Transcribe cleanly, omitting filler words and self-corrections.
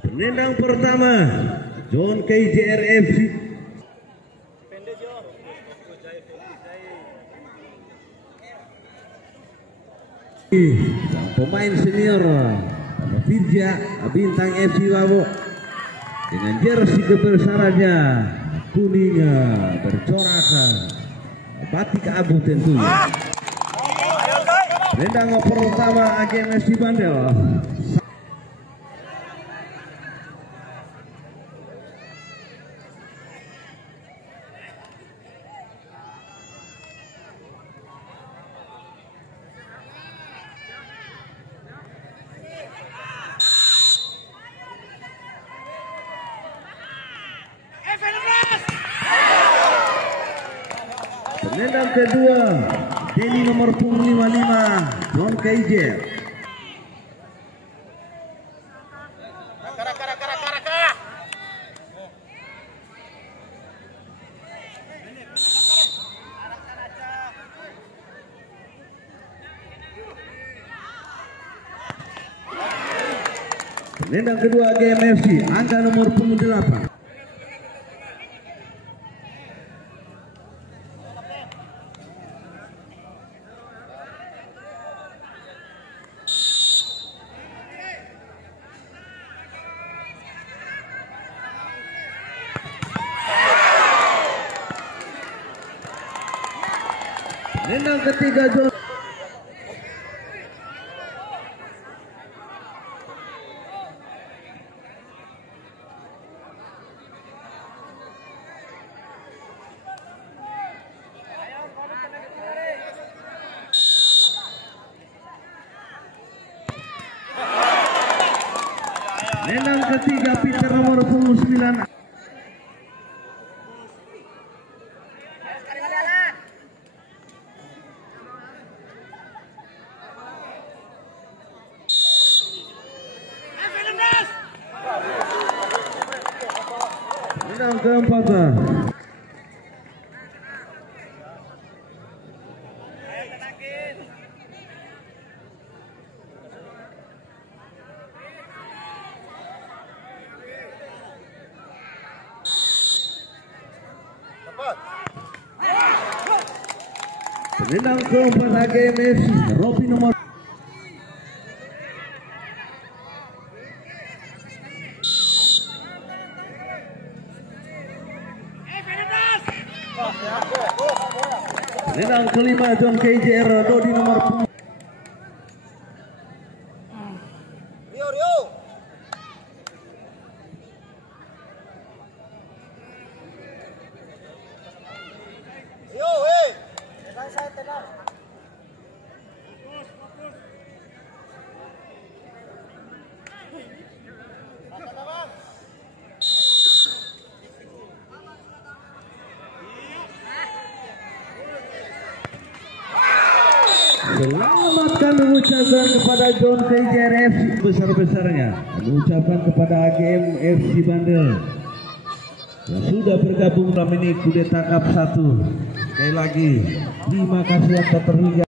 Penendang pertama John KJR FC. Sang pemain senior Firja Bintang FC Wabo dengan jersey kebesarannya kuning bercorak batik abu tentunya. Penendang pertama AGM FC Bandel. Penendang kedua Denny nomor 55 John KJ. Penendang kedua GMFC angka nomor 8. Penendang ketiga John. Penendang ketiga Peter nomor 29. Penendang keempat Penendang keempat AGM FC Robi nomor Penendang kelima John KJR Dodi nomor 10. Selamatkan mengucapkan kepada John KJR FC besar-besarnya, mengucapkan kepada AGM FC Bandel yang sudah bergabung dalam ini Kudeta Cup 1. Sekali lagi terima kasih atas terhingga